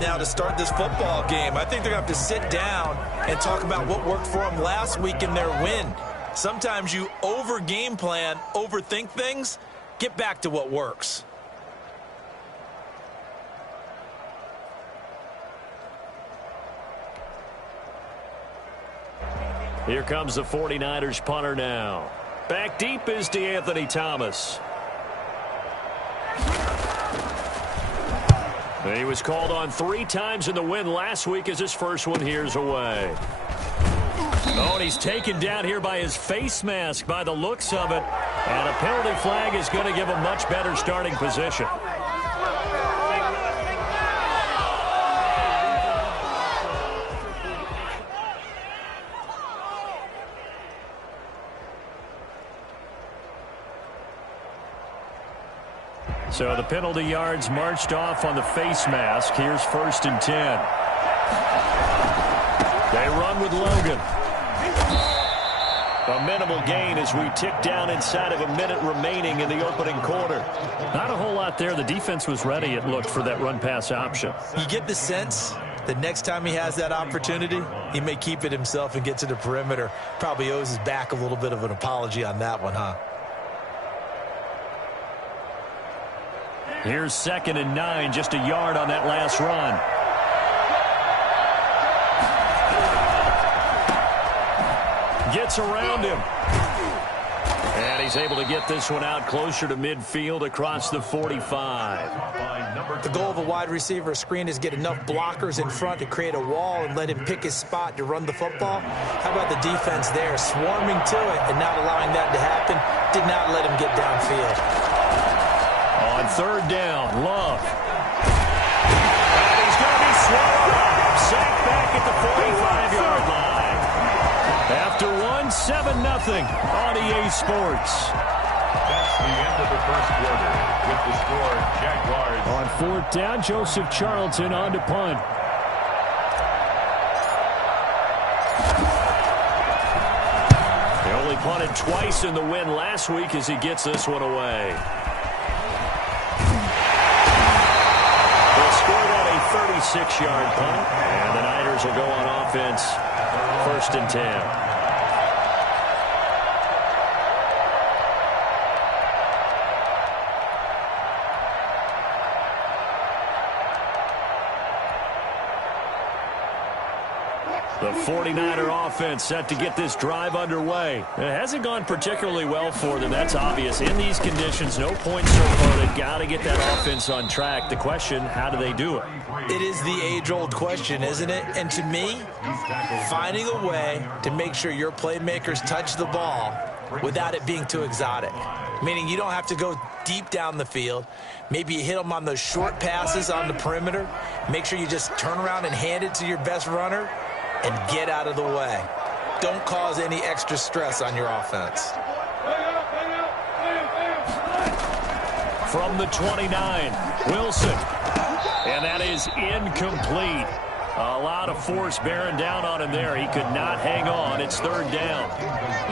Now to start this football game. I think they're going to have to sit down and talk about what worked for them last week in their win. Sometimes you over-game plan, overthink things, get back to what works. Here comes the 49ers punter now. Back deep is DeAnthony Thomas. He was called on 3 times in the win last week as his first one here's away. Oh, and he's taken down here by his face mask by the looks of it. And a penalty flag is going to give him much better starting position. So the penalty yards marched off on the face mask. Here's 1st and 10. They run with Logan. A minimal gain as we tick down inside of a minute remaining in the opening quarter. Not a whole lot there. The defense was ready, it looked, for that run-pass option. You get the sense that next time he has that opportunity, he may keep it himself and get to the perimeter. Probably owes his back a little bit of an apology on that one, huh? Here's 2nd and 9, just a yard on that last run. Gets around him. And he's able to get this one out closer to midfield across the 45. The goal of a wide receiver screen is get enough blockers in front to create a wall and let him pick his spot to run the football. How about the defense there, swarming to it and not allowing that to happen? Did not let him get downfield. On 3rd down, Love. And he's going to be swallowed up. Sacked back at the 45-yard line. After 7-0 on EA Sports. That's the end of the first quarter. With the score, Jaguars. On 4th down, Joseph Charlton on to punt. He only punted twice in the win last week as he gets this one away. 36-yard punt, and the Niners will go on offense. 1st and 10. The 49er offense set to get this drive underway. It hasn't gone particularly well for them. That's obvious. In these conditions, no points so far. They've got to get that offense on track. The question, how do they do it? It is the age-old question, isn't it? And to me, finding a way to make sure your playmakers touch the ball without it being too exotic. Meaning you don't have to go deep down the field. Maybe you hit them on those short passes on the perimeter. Make sure you just turn around and hand it to your best runner and get out of the way. Don't cause any extra stress on your offense. From the 29, Wilson. And that is incomplete. A lot of force bearing down on him there. He could not hang on. It's 3rd down.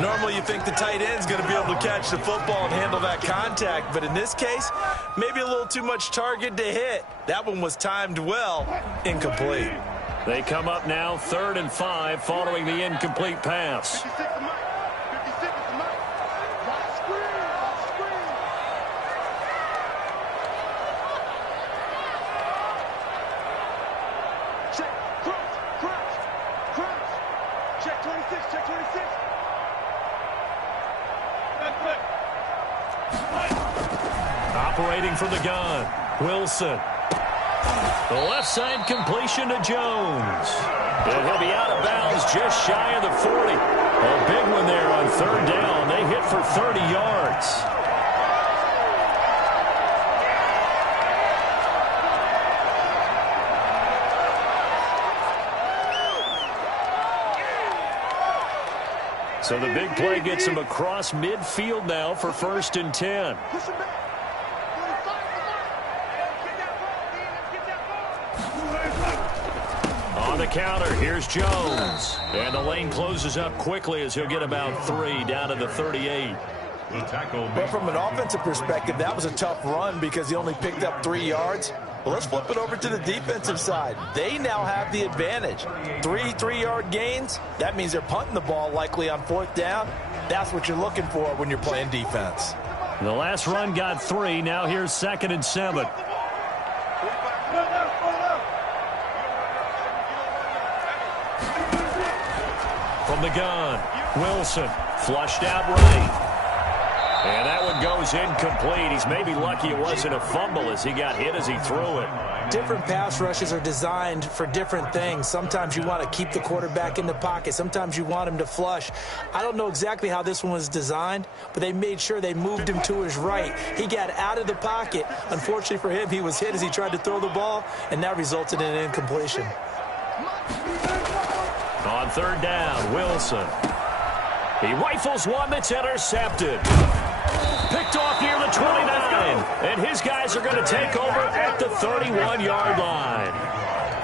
Normally you think the tight end's going to be able to catch the football and handle that contact, but in this case, maybe a little too much target to hit. That one was timed well. Incomplete. They come up now 3rd and 5 following the incomplete pass. Operating from the gun, Wilson. The left side completion to Jones. And he'll be out of bounds just shy of the 40. A big one there on 3rd down. They hit for 30 yards. So the big play gets him across midfield now for 1st and 10. On the counter, here's Jones. And the lane closes up quickly as he'll get about 3 down to the 38. But from an offensive perspective, that was a tough run because he only picked up 3 yards. Well, let's flip it over to the defensive side. They now have the advantage. 3 3-yard gains, that means they're punting the ball likely on 4th down. That's what you're looking for when you're playing defense. The last run got 3. Now here's 2nd and 7. From the gun, Wilson flushed out right. And that one goes incomplete. He's maybe lucky it wasn't a fumble as he got hit as he threw it. Different pass rushes are designed for different things. Sometimes you want to keep the quarterback in the pocket. Sometimes you want him to flush. I don't know exactly how this one was designed, but they made sure they moved him to his right. He got out of the pocket. Unfortunately for him, he was hit as he tried to throw the ball, and that resulted in an incompletion. On 3rd down, Wilson. He rifles one that's intercepted. Picked off near the 29. And his guys are going to take over at the 31-yard line.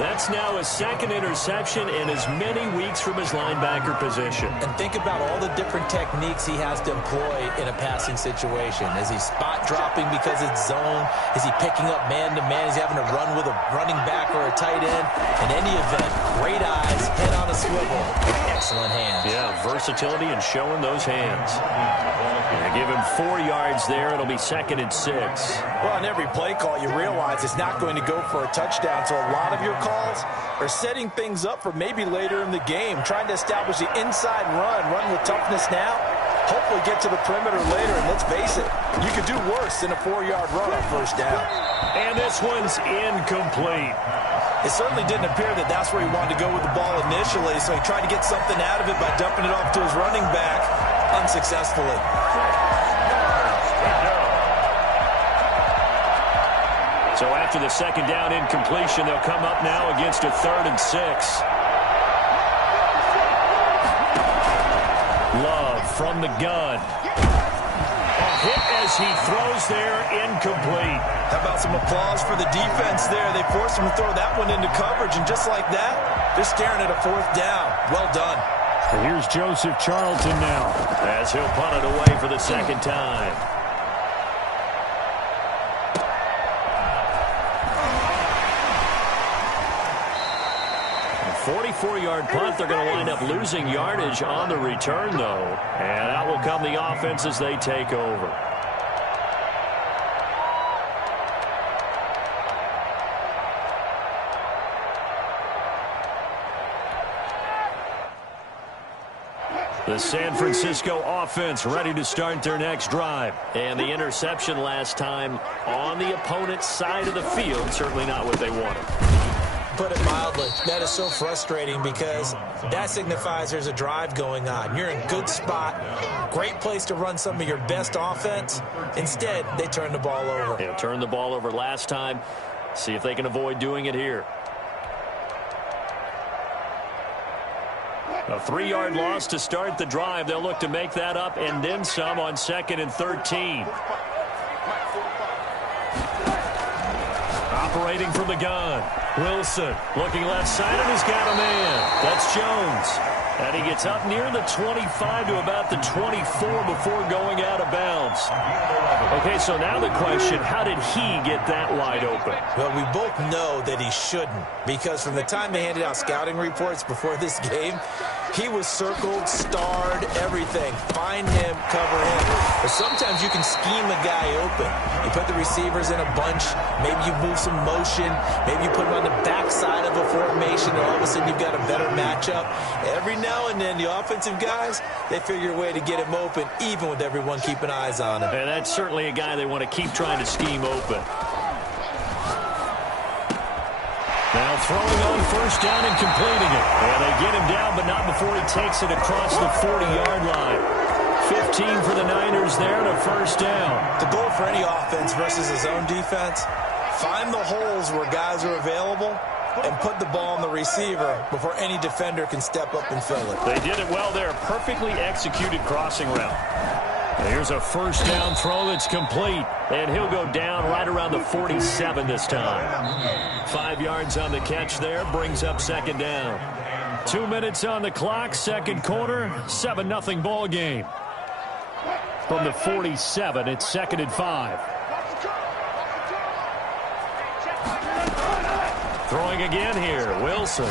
That's now his 2nd interception in as many weeks from his linebacker position. And think about all the different techniques he has to employ in a passing situation. Is he spot dropping because it's zone? Is he picking up man-to-man? Is he having to run with a running back or a tight end? In any event, great eyes, head on a swivel, excellent hands. Yeah, versatility and showing those hands. Give him 4 yards there. It'll be 2nd and 6. Well, on every play call, you realize it's not going to go for a touchdown, so a lot of your calls are setting things up for maybe later in the game, trying to establish the inside run with toughness now, hopefully get to the perimeter later, and let's face it, you could do worse than a 4-yard run on 1st down. And this one's incomplete. It certainly didn't appear that that's where he wanted to go with the ball initially, so he tried to get something out of it by dumping it off to his running back unsuccessfully. So after the 2nd down incompletion, they'll come up now against a 3rd and 6. Love from the gun. A hit as he throws there, incomplete. How about some applause for the defense there? They forced him to throw that one into coverage, and just like that, they're staring at a 4th down. Well done. And here's Joseph Charlton now as he'll punt it away for the 2nd time. 44-yard punt. They're going to wind up losing yardage on the return, though. And out will come the offense as they take over. The San Francisco offense ready to start their next drive. And the interception last time on the opponent's side of the field, certainly not what they wanted. Put it mildly, that is so frustrating because that signifies there's a drive going on. You're in a good spot, great place to run some of your best offense. Instead, they turn the ball over. They turned the ball over last time. See if they can avoid doing it here. A 3-yard loss to start the drive. They'll look to make that up and then some on 2nd and 13. Operating from the gun. Wilson looking left side, and he's got a man. That's Jones. And he gets up near the 25 to about the 24 before going out of bounds. Okay, so now the question, how did he get that wide open? Well, we both know that he shouldn't, because from the time they handed out scouting reports before this game, he was circled, starred, everything. Find him, cover him. But sometimes you can scheme a guy open. You put the receivers in a bunch. Maybe you move some motion. Maybe you put him on the backside of a formation, and all of a sudden you've got a better matchup. Every now and then, the offensive guys, they figure a way to get him open, even with everyone keeping eyes on him. And that's certainly a guy they want to keep trying to scheme open. Now throwing on 1st down and completing it. And they get him down, but not before he takes it across the 40-yard line. 15 for the Niners there and a 1st down. The goal for any offense versus his own defense, find the holes where guys are available and put the ball on the receiver before any defender can step up and fill it. They did it well there. Perfectly executed crossing route. And here's a 1st down throw that's complete. And he'll go down right around the 47 this time. 5 yards on the catch there. Brings up 2nd down. 2 minutes on the clock. 2nd quarter. 7-0 ball game. From the 47, it's 2nd and 5. Throwing again here, Wilson.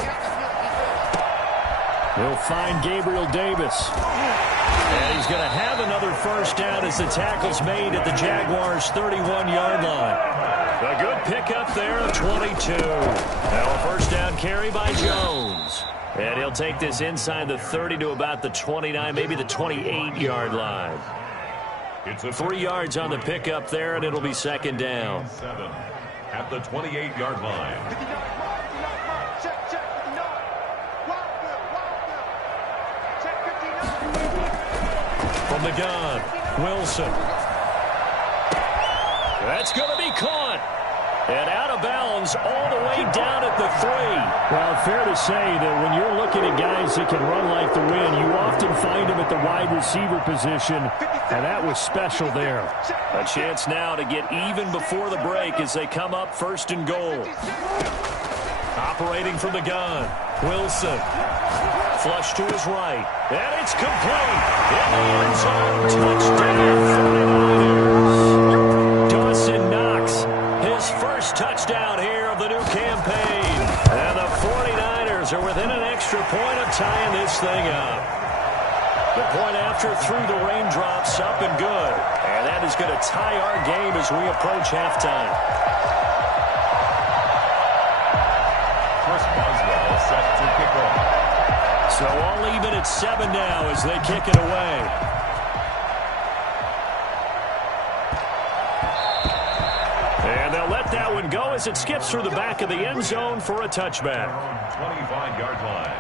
He'll find Gabriel Davis. And he's going to have another first down as the tackle's made at the Jaguars' 31-yard line. A good pickup there of 22. Now a first down carry by Jones. And he'll take this inside the 30 to about the 29, maybe the 28-yard line. It's a 3 yards on the pickup there, and it'll be second down. At the 28-yard line. From the gun, Wilson. That's going to be caught. And out of bounds all the way down at the 3. Well, fair to say that when you're looking at guys that can run like the wind, you often find them at the wide receiver position, and that was special there. A chance now to get even before the break as they come up first and goal. Operating from the gun, Wilson. Flush to his right, and it's complete. In the end zone, touchdown, 49ers. Dawson Knox, his first touchdown here of the new campaign. And the 49ers are within an extra point of tying this thing up. The point after through the raindrops, up and good. And that is going to tie our game as we approach halftime. Chris Boswell set to kick off. So all even at 7 now as they kick it away. And they'll let that one go as it skips through the back of the end zone for a touchback. 25-yard line.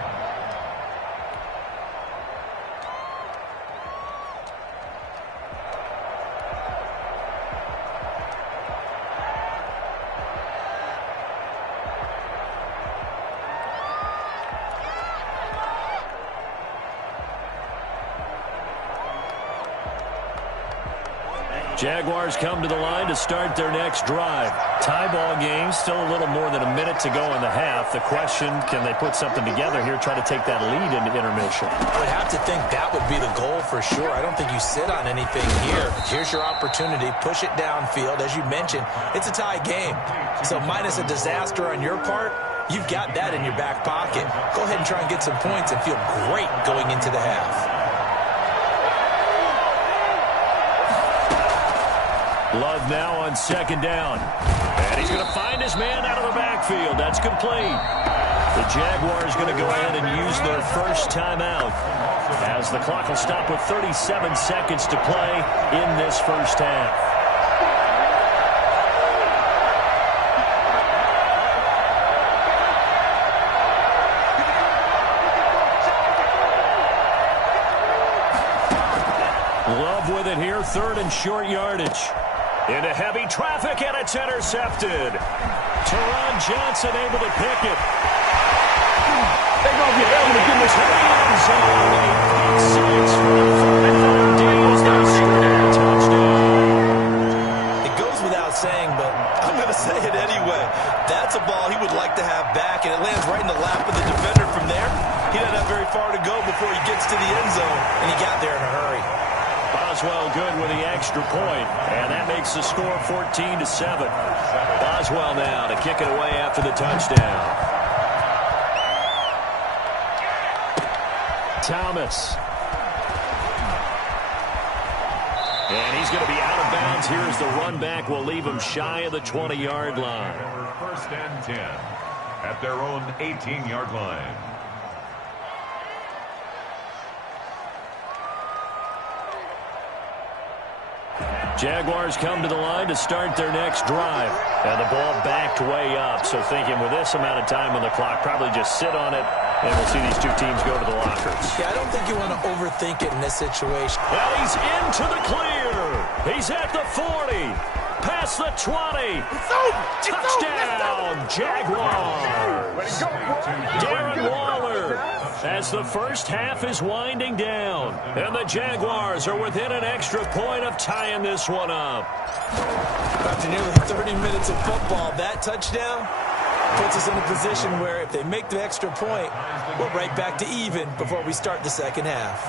Jaguars come to the line to start their next drive. Tie ball game, still a little more than a minute to go in the half. The question, can they put something together here, try to take that lead into intermission? I would have to think that would be the goal for sure. I don't think you sit on anything here. Here's your opportunity. Push it downfield. As you mentioned, it's a tie game. So minus a disaster on your part, you've got that in your back pocket. Go ahead and try and get some points and feel great going into the half. Love now on second down. And he's going to find his man out of the backfield. That's complete. The Jaguars going to go ahead and use their first timeout as the clock will stop with 37 seconds to play in this first half. Love with it here, third and short yardage. Into heavy traffic, and it's intercepted. Teron Johnson able to pick it. They're going to be able to get this touchdown. It goes without saying, but I'm going to say it anyway. That's a ball he would like to have back, and it lands right in the lap of the defender from there. He doesn't have very far to go before he gets to the end zone, and he got there in a hurry. Boswell good with the extra point, and that makes the score 14-7. Boswell now to kick it away after the touchdown. Thomas. And he's going to be out of bounds here as the run back will leave him shy of the 20-yard line. First and 10 at their own 18-yard line. Jaguars come to the line to start their next drive. And the ball backed way up. So thinking with this amount of time on the clock, probably just sit on it, and we'll see these two teams go to the lockers. Yeah, I don't think you want to overthink it in this situation. Well, he's into the clear. He's at the 40. Past the 20. Touchdown, Jaguars. Darren Waller. As the first half is winding down. And the Jaguars are within an extra point of tying this one up. After nearly 30 minutes of football, that touchdown, Puts us in a position where if they make the extra point, we're right back to even before we start the second half.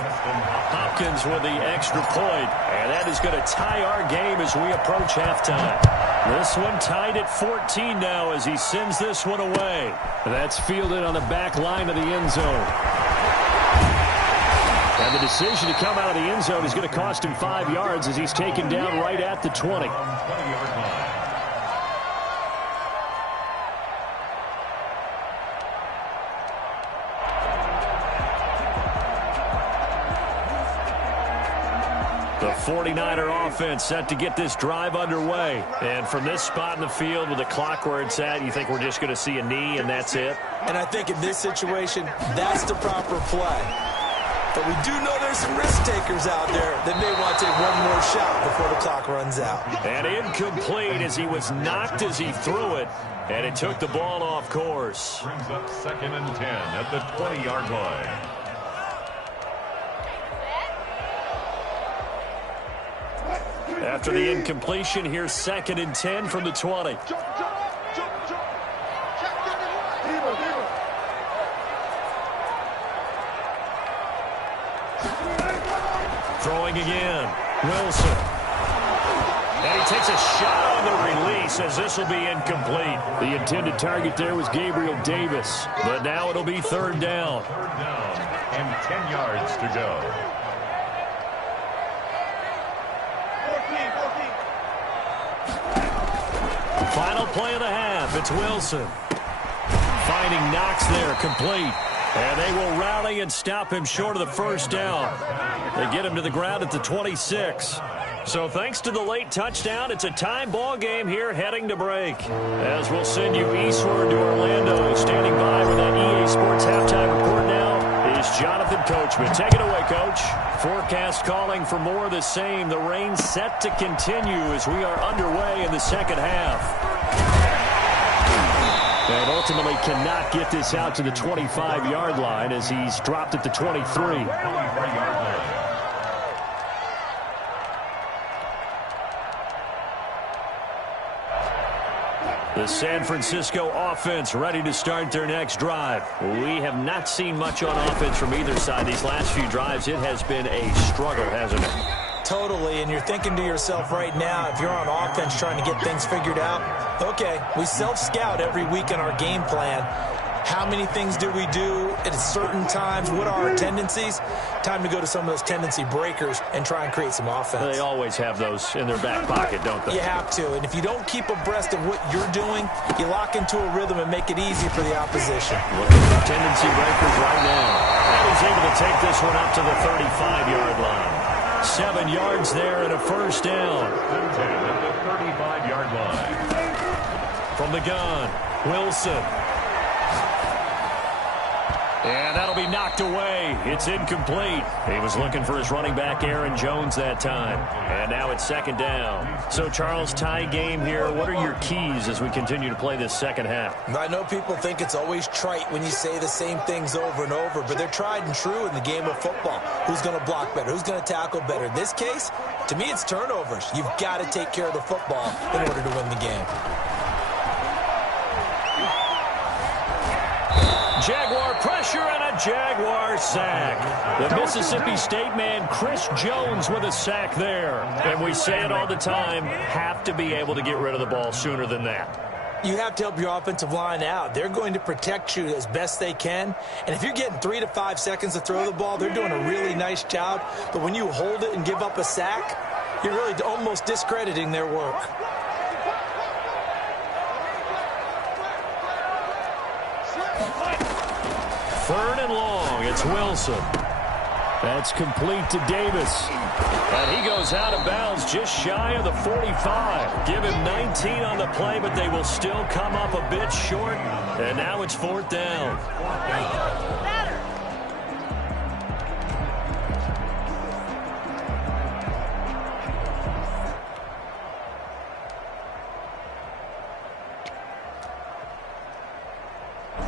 Hopkins with the extra point, and that is going to tie our game as we approach halftime. This one tied at 14 now as he sends this one away. That's fielded on the back line of the end zone. And the decision to come out of the end zone is going to cost him 5 yards as he's taken down right at the 20. The 49er offense set to get this drive underway. And from this spot in the field with the clock where it's at, you think we're just going to see a knee and that's it? And I think in this situation, that's the proper play. But we do know there's some risk takers out there that may want to take one more shot before the clock runs out. And incomplete as he was knocked as he threw it. And it took the ball off course. Brings up 2nd and 10 at the 20-yard line. After the incompletion, here's 2nd and 10 from the 20. Throwing again. Wilson. And he takes a shot on the release as this will be incomplete. The intended target there was Gabriel Davis. But now it'll be 3rd down. 3rd down and 10 yards to go. Final play of the half. It's Wilson. Finding Knox there, complete. And they will rally and stop him short of the 1st down. They get him to the ground at the 26. So thanks to the late touchdown, it's a tie ball game here heading to break. As we'll send you eastward to Orlando. Standing by with that EA Sports halftime report now is Jonathan Coachman. Take it away, Coach. Forecast calling for more of the same. The rain set to continue as we are underway in the second half. And ultimately cannot get this out to the 25-yard line as he's dropped at the 23. The San Francisco offense ready to start their next drive. We have not seen much on offense from either side. These last few drives, it has been a struggle, hasn't it? Totally, and you're thinking to yourself right now, if you're on offense trying to get things figured out, okay, we self-scout every week in our game plan. How many things do we do at certain times? What are our tendencies? Time to go to some of those tendency breakers and try and create some offense. They always have those in their back pocket, don't they? You have to, and if you don't keep abreast of what you're doing, you lock into a rhythm and make it easy for the opposition. Looking for tendency breakers right now. And he's able to take this one up to the 35-yard line. 7 yards there and a 1st down. 10 at the 35-yard line. From the gun, Wilson. And that'll be knocked away. It's incomplete. He was looking for his running back, Aaron Jones, that time. And now it's 2nd down. So, Charles, tie game here. What are your keys as we continue to play this second half? I know people think it's always trite when you say the same things over and over, but they're tried and true in the game of football. Who's going to block better? Who's going to tackle better? In this case, to me, it's turnovers. You've got to take care of the football in order to win the game. Jaguar pressure and a Jaguar sack. The Mississippi State man, Chris Jones, with a sack there. And we say it all the time, have to be able to get rid of the ball sooner than that. You have to help your offensive line out. They're going to protect you as best they can. And if you're getting 3 to 5 seconds to throw the ball, they're doing a really nice job. But when you hold it and give up a sack, you're really almost discrediting their work. Third and long, it's Wilson. That's complete to Davis. And he goes out of bounds just shy of the 45. Give him 19 on the play, but they will still come up a bit short. And now it's 4th down.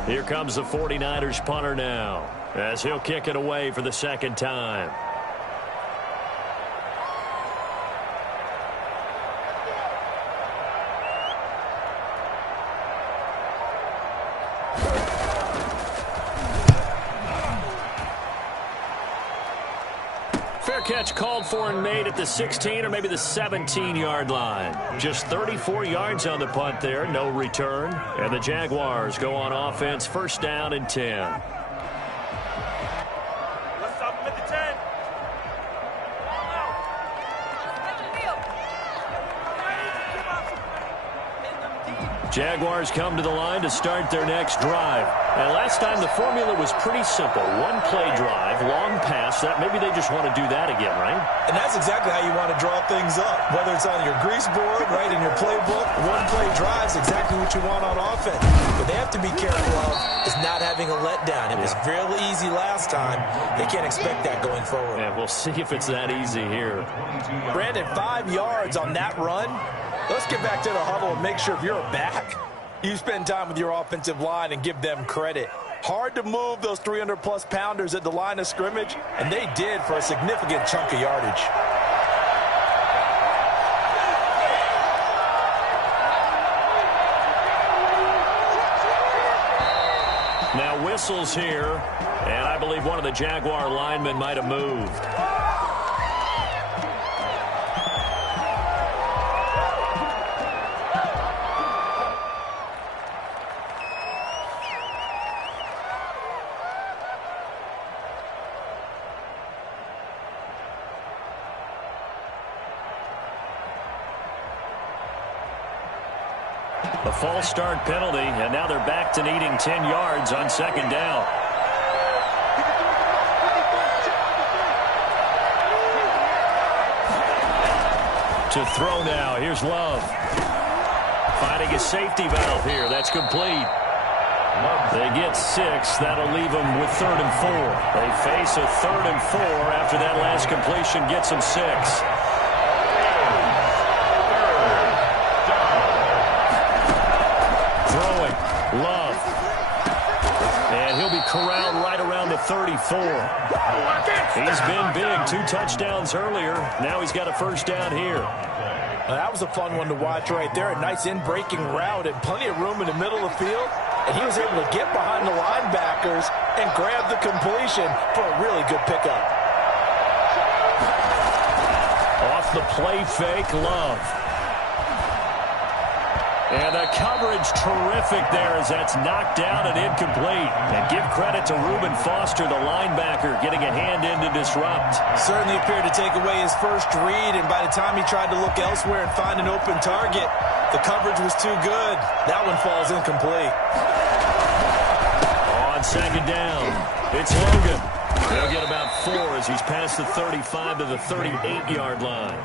Here comes the 49ers punter now, as he'll kick it away for the 2nd time. Fair catch called for and made at the 16 or maybe the 17-yard line. Just 34 yards on the punt there, no return. And the Jaguars go on offense, first down and 10. Jaguars come to the line to start their next drive. And last time the formula was pretty simple. One play drive, long pass. That maybe they just want to do that again, right? And that's exactly how you want to draw things up. Whether it's on your grease board, right, in your playbook, one play drive is exactly what you want on offense. But they have to be careful of is not having a letdown. It was real easy last time. They can't expect that going forward. Yeah, we'll see if it's that easy here. Brandon, 5 yards on that run. Let's get back to the huddle and make sure if you're back, you spend time with your offensive line and give them credit. Hard to move those 300-plus pounders at the line of scrimmage, and they did for a significant chunk of yardage. Now whistles here, and I believe one of the Jaguar linemen might have moved. A false start penalty, and now they're back to needing 10 yards on second down. To throw now, here's Love. Finding a safety valve here, that's complete. They get 6, that'll leave them with 3rd and 4. They face a 3rd and 4 after that last completion gets them 6. Love. And he'll be corralled right around the 34. He's been big. 2 touchdowns earlier. Now he's got a first down here. Well, that was a fun one to watch right there. A nice in-breaking route and plenty of room in the middle of the field. And he was able to get behind the linebackers and grab the completion for a really good pickup. Off the play fake, Love. And the coverage terrific there as that's knocked down and incomplete. And give credit to Reuben Foster, the linebacker, getting a hand in to disrupt. Certainly appeared to take away his first read, and by the time he tried to look elsewhere and find an open target, the coverage was too good. That one falls incomplete. On second down, it's Logan. He'll get about 4 as he's past the 35 to the 38-yard line.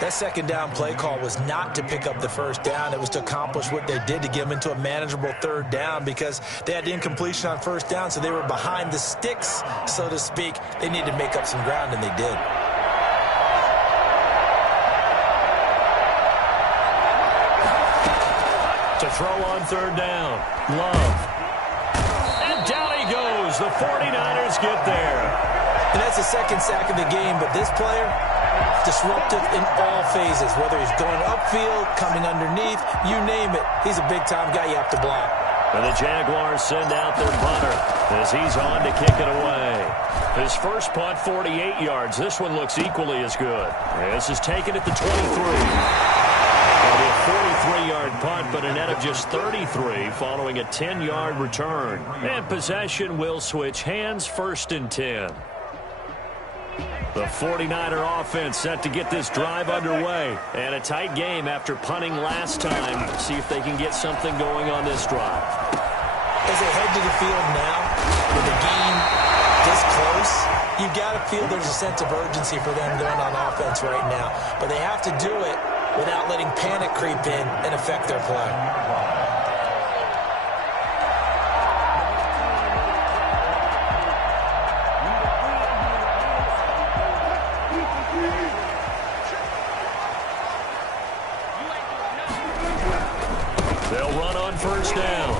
That second down play call was not to pick up the first down. It was to accomplish what they did to get them into a manageable 3rd down because they had the incompletion on first down, so they were behind the sticks, so to speak. They needed to make up some ground, and they did. To throw on 3rd down, Love. And down he goes. The 49ers get there. And that's the second sack of the game, but this player, disruptive in all phases, whether he's going upfield, coming underneath, you name it. He's a big-time guy you have to block. And the Jaguars send out their punter as he's on to kick it away. His first punt, 48 yards. This one looks equally as good. This is taken at the 23. It'll be a 43-yard punt, but a net of just 33 following a 10-yard return. And possession will switch hands, 1st and 10. The 49er offense set to get this drive underway. And a tight game after punting last time. See if they can get something going on this drive. As they head to the field now, with the game this close, you've got to feel there's a sense of urgency for them going on offense right now. But they have to do it without letting panic creep in and affect their play. They'll run on first down.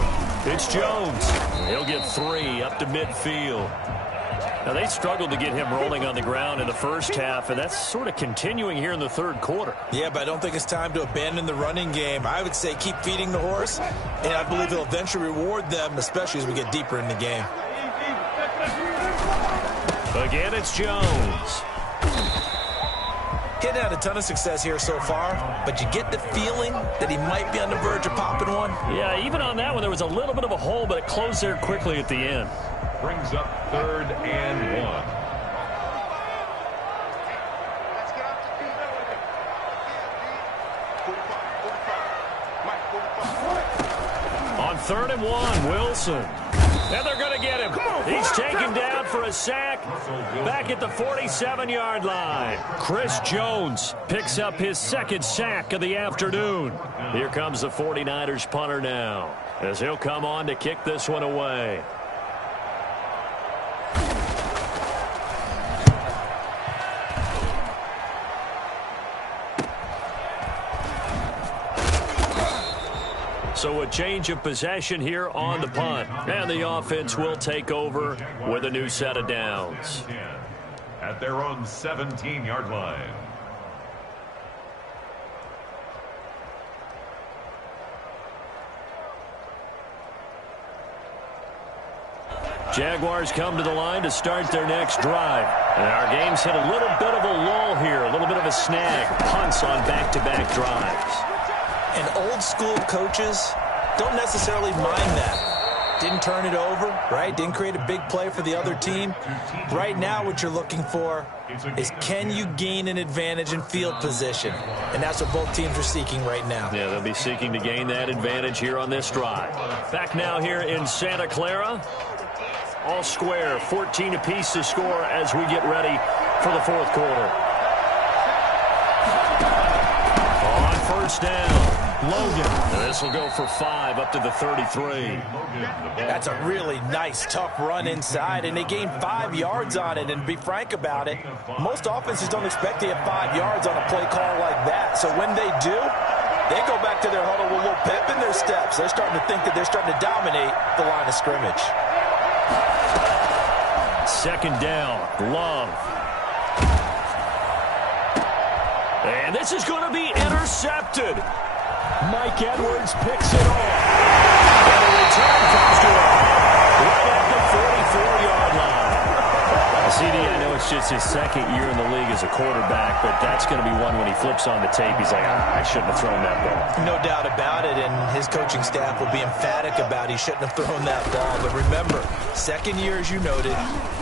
It's Jones. He'll get 3 up to midfield. Now, they struggled to get him rolling on the ground in the first half, and that's sort of continuing here in the 3rd quarter. Yeah, but I don't think it's time to abandon the running game. I would say keep feeding the horse, and I believe it'll eventually reward them, especially as we get deeper in the game. Again, it's Jones. He hadn't had a ton of success here so far, but you get the feeling that he might be on the verge of popping one. Yeah, even on that one, there was a little bit of a hole, but it closed there quickly at the end. Brings up 3rd and 1. On 3rd and 1, Wilson. And they're going to get him. He's taken down for a sack back at the 47-yard line. Chris Jones picks up his 2nd sack of the afternoon. Here comes the 49ers punter now, as he'll come on to kick this one away. So a change of possession here on the punt. And the offense will take over with a new set of downs. At their own 17-yard line. Jaguars come to the line to start their next drive. And our game's hit a little bit of a lull here, a little bit of a snag. Punts on back-to-back drives. And old school coaches don't necessarily mind that. Didn't turn it over, right? Didn't create a big play for the other team. Right now what you're looking for is, can you gain an advantage in field position? And that's what both teams are seeking right now. Yeah, they'll be seeking to gain that advantage here on this drive. Back now here in Santa Clara. All square, 14 apiece to score as we get ready for the 4th quarter. On 1st down. Logan. This will go for 5 up to the 33. That's a really nice, tough run inside, and they gained 5 yards on it. And to be frank about it, most offenses don't expect to have 5 yards on a play call like that. So when they do, they go back to their huddle with a little pep in their steps. They're starting to think that they're starting to dominate the line of scrimmage. 2nd down, Love. And this is going to be intercepted. Mike Edwards picks it off. And the return comes to a head right at the 44-yard line. CD, I know it's just his 2nd year in the league as a quarterback, but that's going to be one when he flips on the tape. He's like, I shouldn't have thrown that ball. No doubt about it, and his coaching staff will be emphatic about he shouldn't have thrown that ball. But remember, 2nd year, as you noted,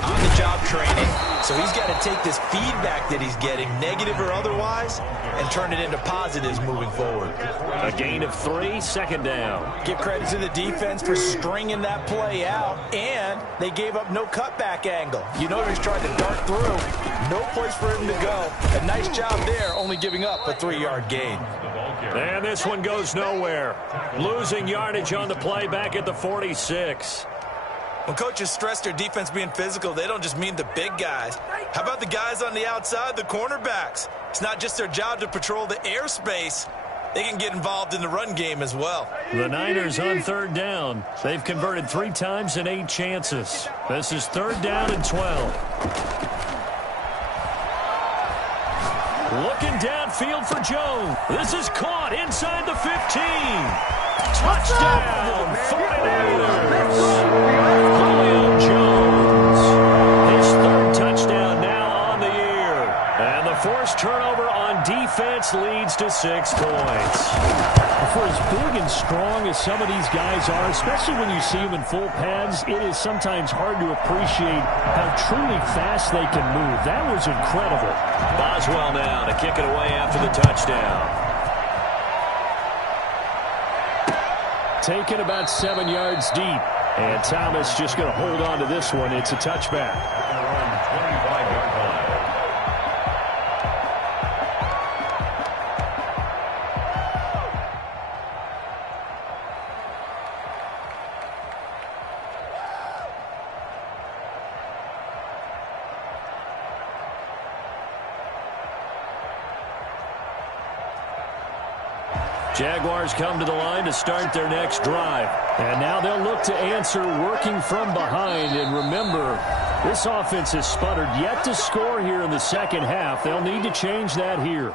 on-the-job training. So he's got to take this feedback that he's getting, negative or otherwise, and turn it into positives moving forward. A gain of 3, 2nd down. Give credit to the defense for stringing that play out, and they gave up no cutback angle. You know he's trying to dart through. No place for him to go. A nice job there, only giving up a 3-yard gain. And this one goes nowhere. Losing yardage on the play back at the 46. When coaches stress their defense being physical, they don't just mean the big guys. How about the guys on the outside, the cornerbacks? It's not just their job to patrol the airspace. They can get involved in the run game as well. The Niners on 3rd down. They've converted 3 times in 8 chances. This is 3rd down and 12. Looking downfield for Jones. This is caught inside the 15. Touchdown, 49ers. Julio Jones. His 3rd touchdown now on the year. And the forced turnover on defense leads to 6 points. For as big and strong as some of these guys are, especially when you see them in full pads, it is sometimes hard to appreciate how truly fast they can move. That was incredible. Boswell now to kick it away after the touchdown. Taken about 7 yards deep. And Thomas just going to hold on to this one. It's a touchback. 25-yard line. Jaguars come to the line to start their next drive. And now they'll look to answer working from behind. And remember, this offense has sputtered yet to score here in the 2nd half. They'll need to change that here.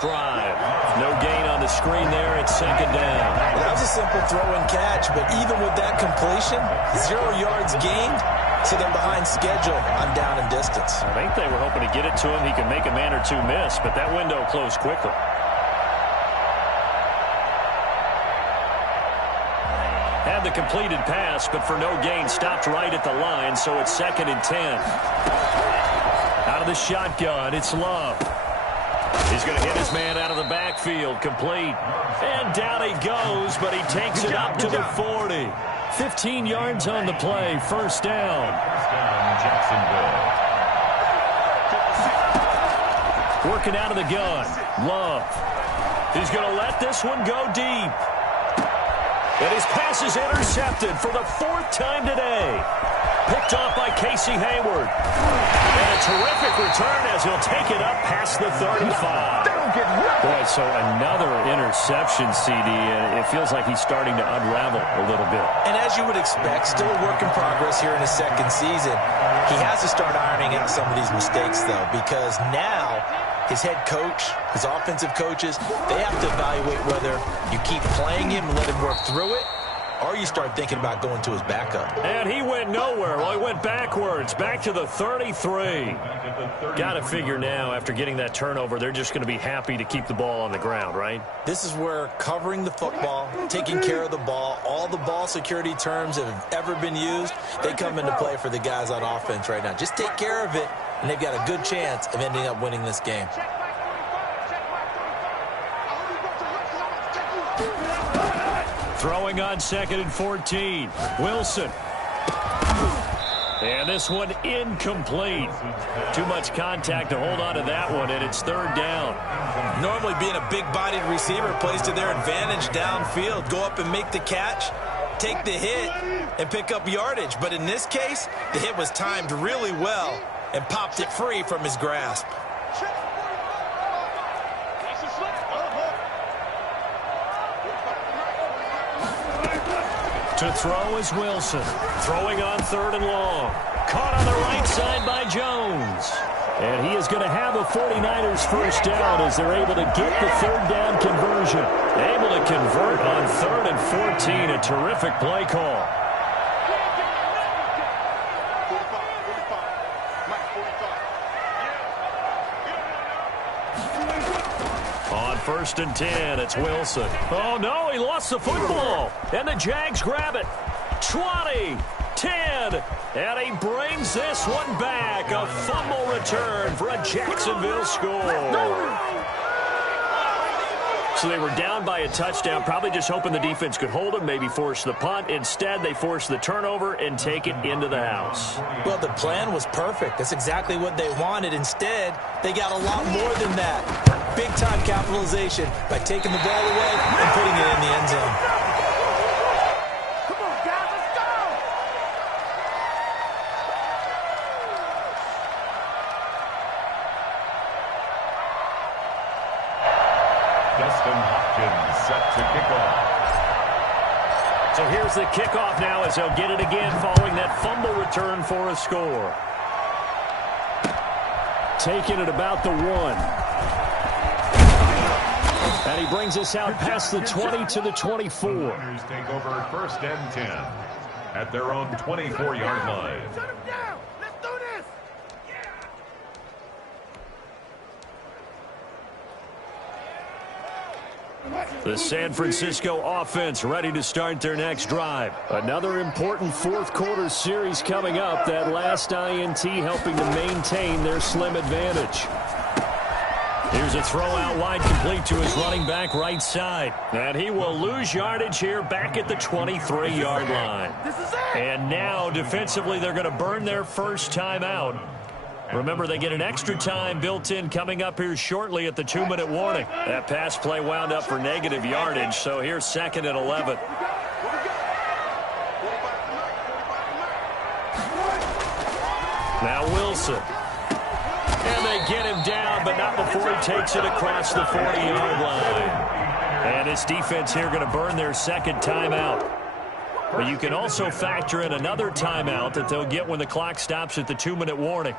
next drive. No gain on the screen there. It's second down. Well, that was a simple throw and catch, but even with that completion, 0 yards gained, so they're behind schedule on down and distance. I think they were hoping to get it to him. He could make a man or two miss, but that window closed quickly. Had the completed pass, but for no gain, stopped right at the line, so it's second and 10. Out of the shotgun, it's Love. He's going to hit his man out of the backfield, complete. And down he goes, but he takes it up to the 40. 15 yards on the play, first down. Jacksonville. Working out of the gun, Love. He's going to let this one go deep. And his pass is intercepted for the 4th time today. Picked off by Casey Hayward. And a terrific return as he'll take it up past the 35. Boy, so another interception, CD, and it feels like he's starting to unravel a little bit. And as you would expect, still a work in progress here in his second season. He has to start ironing out some of these mistakes, though, because now his head coach, his offensive coaches, they have to evaluate whether you keep playing him and let him work through it, or you start thinking about going to his backup. And he went nowhere. Well, he went backwards, back to the 33. Got to figure now, after getting that turnover, they're just going to be happy to keep the ball on the ground, right? This is where covering the football, taking care of the ball, all the ball security terms that have ever been used, they come into play for the guys on offense right now. Just take care of it, and they've got a good chance of ending up winning this game. Throwing on second and 14. Wilson. And this one incomplete. Too much contact to hold on to that one, and it's third down. Normally being a big-bodied receiver plays to their advantage downfield. Go up and make the catch, take the hit, and pick up yardage. But in this case, the hit was timed really well and popped it free from his grasp. To throw is Wilson. Throwing on third and long. Caught on the right side by Jones. And he is going to have a 49ers first down as they're able to get the third down conversion. Able to convert on third and 14. A terrific play call. On first and 10, it's Wilson. Oh, no, he lost the football. And the Jags grab it. 20, 10, and he brings this one back. A fumble return for a Jacksonville score. So they were down by a touchdown, probably just hoping the defense could hold them, maybe force the punt. Instead, they forced the turnover and take it into the house. Well, the plan was perfect. That's exactly what they wanted. Instead, they got a lot more than that. Big-time capitalization by taking the ball away and putting it in the end zone. Come on, guys, let's go! Dustin Hopkins set to kick off. So here's the kickoff now as they'll get it again following that fumble return for a score. Taking it about the 1. And he brings us out past the 20 to the 24. Niners take over first and 10 at their own 24-yard line. Shut him down! Let's do this! The San Francisco offense ready to start their next drive. Another important fourth-quarter series coming up. That last INT helping to maintain their slim advantage. Here's a throw out wide, complete to his running back right side. And he will lose yardage here back at the 23-yard line. And now, defensively, they're going to burn their first time out. Remember, they get an extra time built in coming up here shortly at the 2-minute warning. That pass play wound up for negative yardage, so here's second and 11. Now Wilson. And they get him down, but not before he takes it across the 40-yard line. And this defense here going to burn their second timeout. But you can also factor in another timeout that they'll get when the clock stops at the 2-minute warning.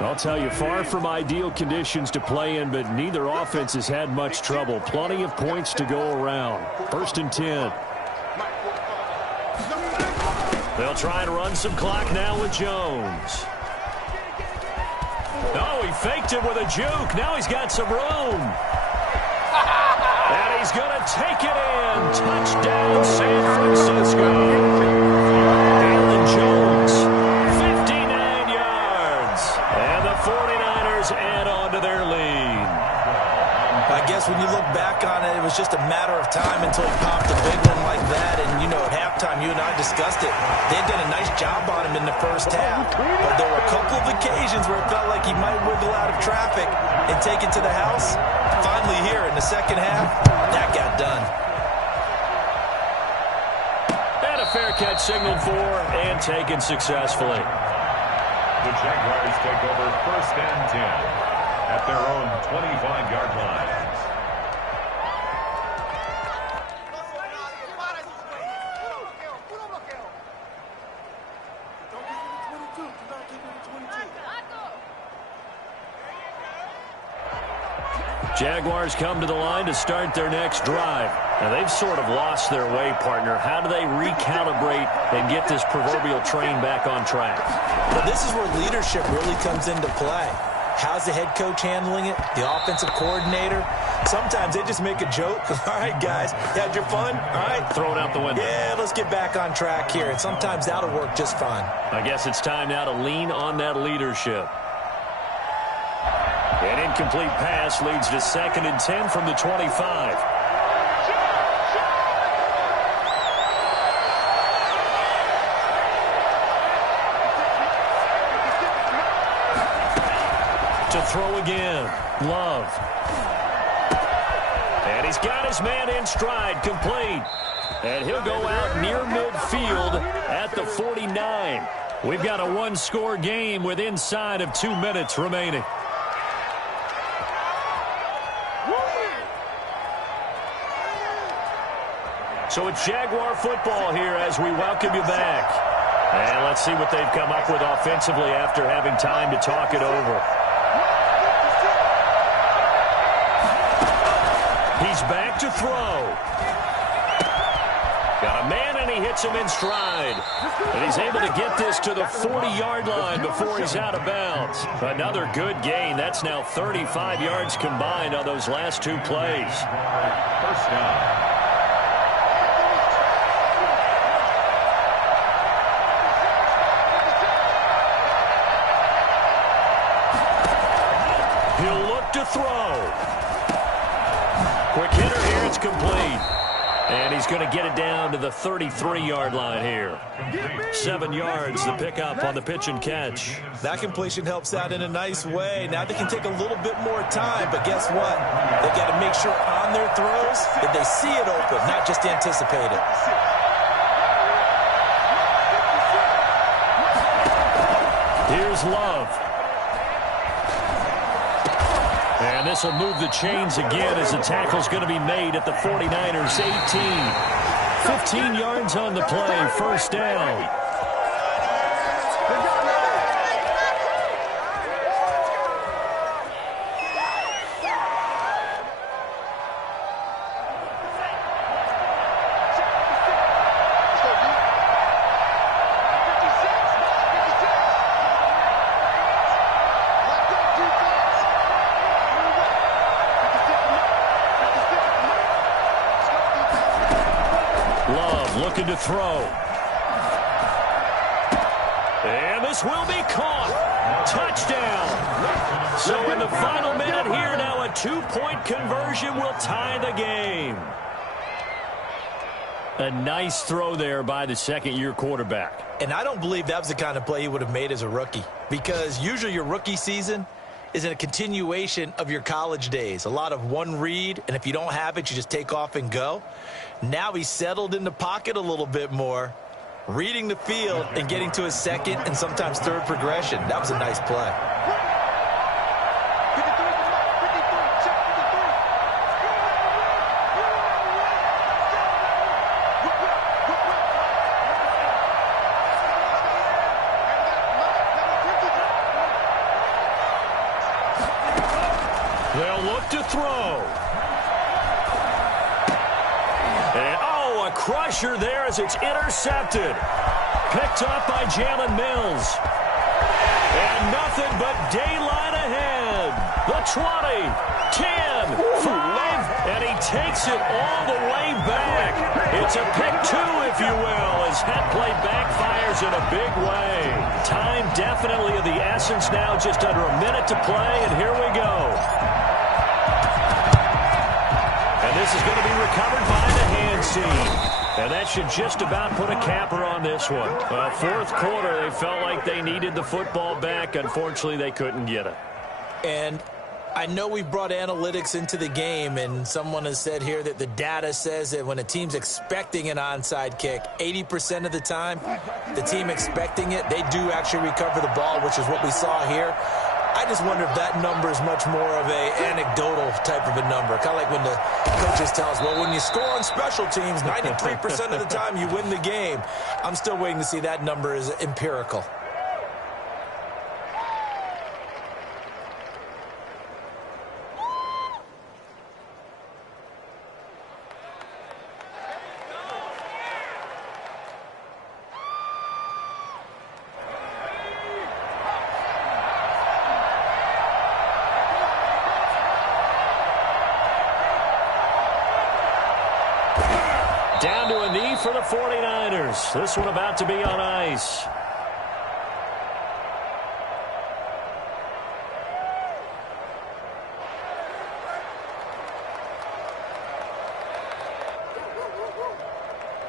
I'll tell you, far from ideal conditions to play in, but neither offense has had much trouble. Plenty of points to go around. 1st and 10. They'll try and run some clock now with Jones. Oh, he faked it with a juke. Now he's got some room. And he's going to take it in. Touchdown, San Francisco. Jones, 59 yards. And the 49ers add on to their lead. I guess when you look back on it, it was just a matter of time until he popped a big one like that. And, you know, at halftime, you and I discussed it. They did a nice job on him in the first half. But there were a couple of occasions where it felt like he might wiggle out of traffic and take it to the house. Finally here in the second half, that got done. And a fair catch signaled for and taken successfully. The Jaguars take over 1st and 10 at their own 25-yard line. Jaguars come to the line to start their next drive. Now, they've sort of lost their way, partner. How do they recalibrate and get this proverbial train back on track? Well, this is where leadership really comes into play. How's the head coach handling it? The offensive coordinator? Sometimes they just make a joke. All right, guys, you had your fun? All right. Throw it out the window. Yeah, let's get back on track here. And sometimes that'll work just fine. I guess it's time now to lean on that leadership. An incomplete pass leads to 2nd and 10 from the 25. To throw again, Love. And he's got his man in stride, complete. And he'll go out near midfield at the 49. We've got a one-score game with inside of 2 minutes remaining. So it's Jaguar football here as we welcome you back. And let's see what they've come up with offensively after having time to talk it over. He's back to throw. Got a man and he hits him in stride. And he's able to get this to the 40-yard line before he's out of bounds. Another good gain. That's now 35 yards combined on those last 2 plays. 1st down. He'll look to throw. Quick hitter here, it's complete. And he's going to get it down to the 33-yard line here. 7 yards, the pickup on the pitch and catch. That completion helps out in a nice way. Now they can take a little bit more time, but guess what? They got to make sure on their throws that they see it open, not just anticipate it. Here's Love. And this will move the chains again as the tackle's going to be made at the 49ers 18. 15 yards on the play, 1st down. Looking to throw. And this will be caught. Touchdown. So in the final minute here, now a 2-point conversion will tie the game. A nice throw there by the second-year quarterback. And I don't believe that was the kind of play he would have made as a rookie, because usually your rookie season is in a continuation of your college days. A lot of one read, and if you don't have it, you just take off and go. Now he's settled in the pocket a little bit more, reading the field and getting to his second and sometimes third progression. That was a nice play. throw. And, oh, a crusher there as it's intercepted. Picked up by Jalen Mills. And nothing but daylight ahead. The 20, 10, 5, and he takes it all the way back. It's a pick 2, if you will, as that play backfires in a big way. Time definitely of the essence now, just under a minute to play, and here we go. And this is going to be recovered by the hands team. And that should just about put a capper on this one. Fourth quarter, they felt like they needed the football back. Unfortunately, they couldn't get it. And I know we brought analytics into the game, and someone has said here that the data says that when a team's expecting an onside kick, 80% of the time, the team expecting it, they do actually recover the ball, which is what we saw here. I just wonder if that number is much more of a anecdotal type of a number. Kind of like when the coaches tell us, well, when you score on special teams, 93% of the time you win the game. I'm still waiting to see that number is empirical. Down to a knee for the 49ers. This one about to be on ice.